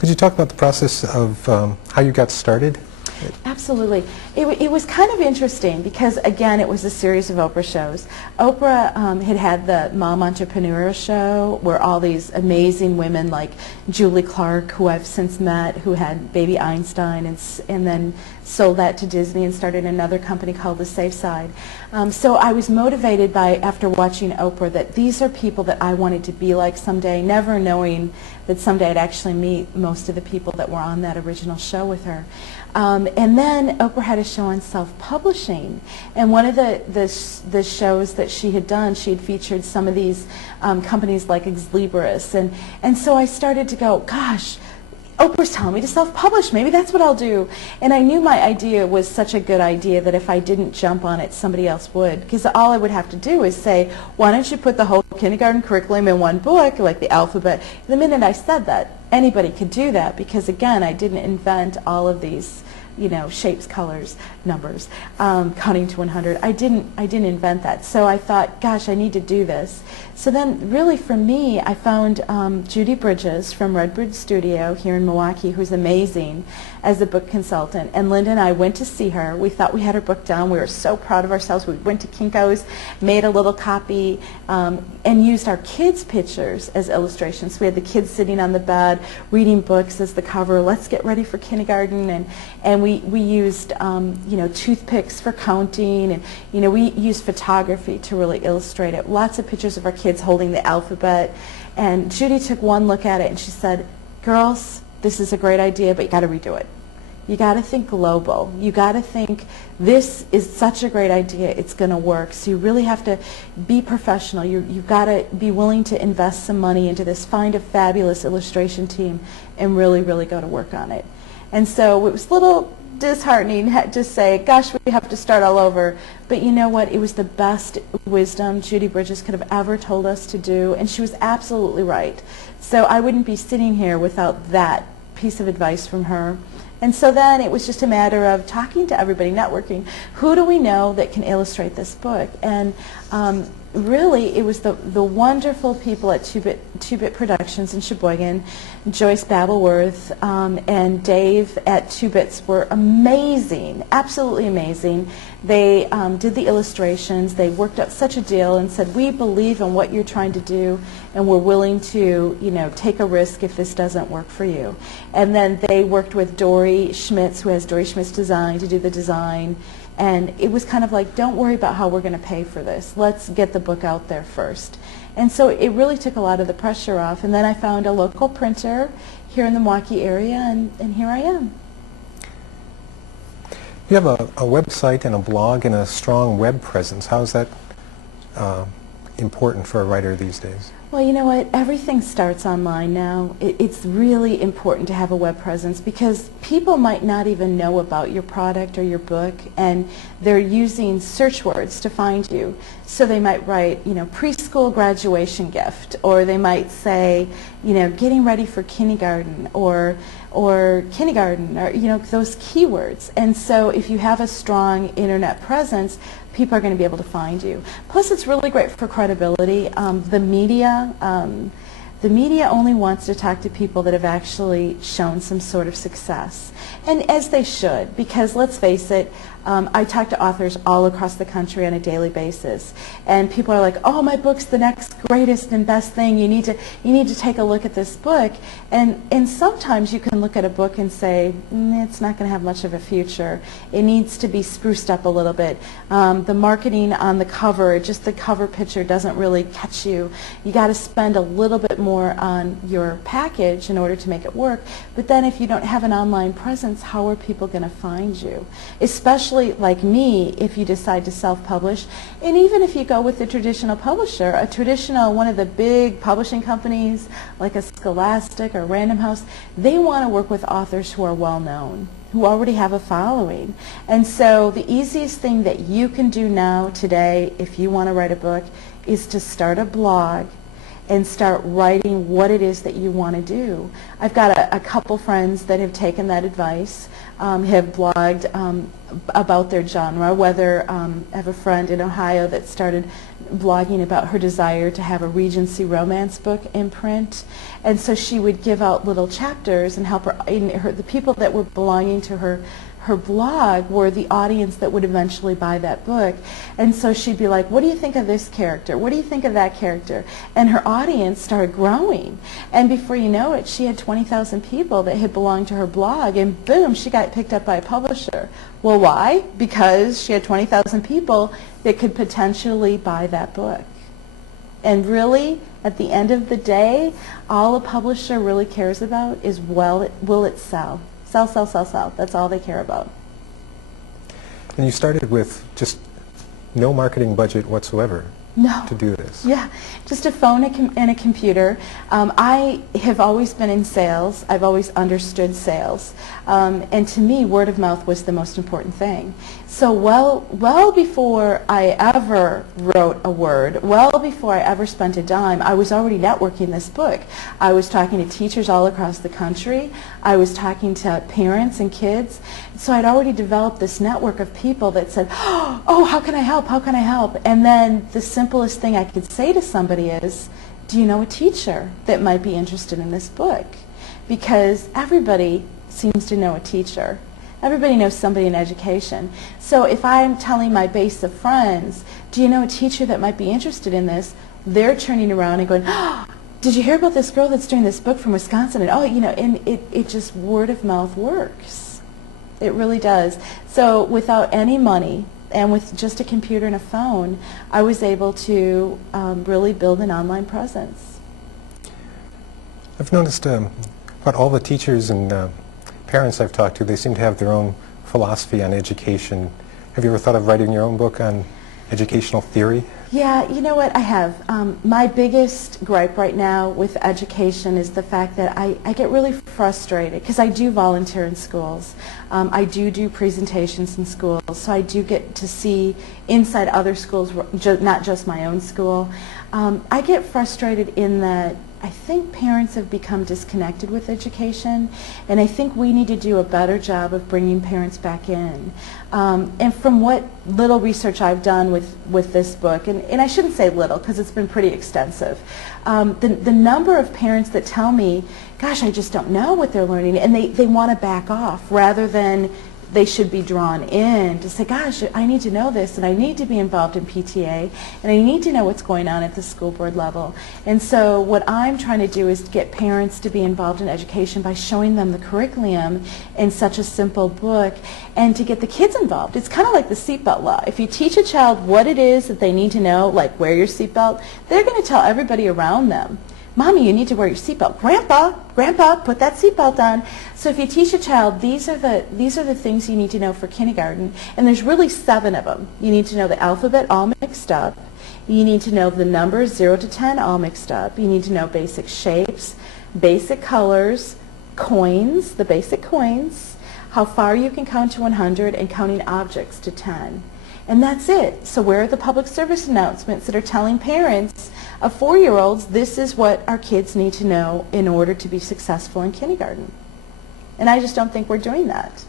Could you talk about the process of how you got started? Absolutely. It was kind of interesting because, again, it was a series of Oprah shows. Oprah had the Mom Entrepreneur show where all these amazing women like Julie Clark, who I've since met, who had Baby Einstein and then sold that to Disney and started another company called The Safe Side. So I was motivated by, after watching Oprah, that these are people that I wanted to be like someday, never knowing that someday I'd actually meet most of the people that were on that original show with her. And then Oprah had a show on self-publishing, and one of the shows that she had done, she had featured some of these companies like Ex Libris, and so I started to go, gosh, Oprah's telling me to self-publish, maybe that's what I'll do. And I knew my idea was such a good idea that if I didn't jump on it, somebody else would, because all I would have to do is say, why don't you put the whole kindergarten curriculum in one book, like the alphabet. The minute I said that, anybody could do that, because again, I didn't invent all of these, shapes, colors, numbers, counting to 100. I didn't invent that. So I thought, gosh, I need to do this. So then really for me, I found Judy Bridges from Redbird Studio here in Milwaukee, who's amazing as a book consultant. And Linda and I went to see her. We thought we had her book down. We were so proud of ourselves. We went to Kinko's, made a little copy, and used our kids' pictures as illustrations. We had the kids sitting on the bed, reading books as the cover. Let's get ready for kindergarten. And we used toothpicks for counting, and we used photography to really illustrate it. Lots of pictures of our kids holding the alphabet. And Judy took one look at it and she said, girls, this is a great idea, but you got to redo it. You got to think global. You got to think this is such a great idea, it's going to work. So you really have to be professional. You've got to be willing to invest some money into this, find a fabulous illustration team, and really, really go to work on it. And so it was a little disheartening to say, gosh, we have to start all over. But you know what? It was the best wisdom Judy Bridges could have ever told us to do, and she was absolutely right. So I wouldn't be sitting here without that piece of advice from her. And so then it was just a matter of talking to everybody, networking. Who do we know that can illustrate this book? And really, it was the wonderful people at Two-Bit Productions in Sheboygan, Joyce Babelworth and Dave at Two-Bits were amazing, absolutely amazing. They did the illustrations. They worked up such a deal and said, we believe in what you're trying to do, and we're willing to, take a risk if this doesn't work for you. And then they worked with Dory Schmitz, who has Dory Schmitz Design, to do the design. And it was kind of like, don't worry about how we're going to pay for this. Let's get the book out there first. And so it really took a lot of the pressure off. And then I found a local printer here in the Milwaukee area, and here I am. You have a website and a blog and a strong web presence. How is that important for a writer these days? Well, you know what? Everything starts online now. It's really important to have a web presence because people might not even know about your product or your book, and they're using search words to find you. So they might write, preschool graduation gift, or they might say, getting ready for kindergarten, or kindergarten, or those keywords. And so if you have a strong internet presence, people are going to be able to find you. Plus, it's really great for credibility. The media only wants to talk to people that have actually shown some sort of success, and as they should, because let's face it, I talk to authors all across the country on a daily basis, and people are like, "Oh, my book's the next greatest and best thing. You need to take a look at this book." And sometimes you can look at a book and say, it's not going to have much of a future. It needs to be spruced up a little bit. The marketing on the cover, just the cover picture, doesn't really catch you. You got to spend a little bit more on your package in order to make it work. But then if you don't have an online presence, how are people going to find you? Especially like me, if you decide to self-publish, and even if you go with a traditional publisher, one of the big publishing companies like a Scholastic or Random House, they want to work with authors who are well-known, who already have a following. And so the easiest thing that you can do now today if you want to write a book is to start a blog and start writing what it is that you want to do. I've got a couple friends that have taken that advice, have blogged about their genre, whether I have a friend in Ohio that started blogging about her desire to have a Regency romance book in print, and so she would give out little chapters and help her, the people that were belonging to her blog were the audience that would eventually buy that book. And so she'd be like, what do you think of this character? What do you think of that character? And her audience started growing. And before you know it, she had 20,000 people that had belonged to her blog, and boom, she got picked up by a publisher. Well, why? Because she had 20,000 people that could potentially buy that book. And really, at the end of the day, all a publisher really cares about is, will it sell? Sell, sell, sell, sell. That's all they care about. And you started with just no marketing budget whatsoever to do this. Yeah, just a phone and a computer. I have always been in sales. I've always understood sales. And to me, word of mouth was the most important thing. So well before I ever wrote a word, well before I ever spent a dime, I was already networking this book. I was talking to teachers all across the country. I was talking to parents and kids. So I'd already developed this network of people that said, oh, how can I help? How can I help? And then the simplest thing I could say to somebody is, do you know a teacher that might be interested in this book? Because everybody seems to know a teacher. Everybody knows somebody in education. So if I'm telling my base of friends, do you know a teacher that might be interested in this? They're turning around and going, oh, did you hear about this girl that's doing this book from Wisconsin? And oh, you know, and it just word of mouth works. It really does. So without any money and with just a computer and a phone, I was able to really build an online presence. I've noticed about all the teachers and parents I've talked to, they seem to have their own philosophy on education. Have you ever thought of writing your own book on educational theory? Yeah, you know what, I have. My biggest gripe right now with education is the fact that I get really frustrated because I do volunteer in schools. I do presentations in schools, so I do get to see inside other schools, not just my own school. I get frustrated in that I think parents have become disconnected with education, and I think we need to do a better job of bringing parents back in. And from what little research I've done with this book, and I shouldn't say little because it's been pretty extensive, the number of parents that tell me, gosh, I just don't know what they're learning, and they want to back off rather than they should be drawn in to say, gosh, I need to know this, and I need to be involved in PTA, and I need to know what's going on at the school board level. And so what I'm trying to do is get parents to be involved in education by showing them the curriculum in such a simple book, and to get the kids involved. It's kind of like the seatbelt law. If you teach a child what it is that they need to know, like wear your seatbelt, they're going to tell everybody around them, Mommy, you need to wear your seatbelt. Grandpa, put that seatbelt on. So if you teach a child, these are the things you need to know for kindergarten, and there's really 7 of them. You need to know the alphabet all mixed up. You need to know the numbers 0 to 10 all mixed up. You need to know basic shapes, basic colors, coins, the basic coins, how far you can count to 100, and counting objects to 10. And that's it. So where are the public service announcements that are telling parents of 4-year-olds, this is what our kids need to know in order to be successful in kindergarten? And I just don't think we're doing that.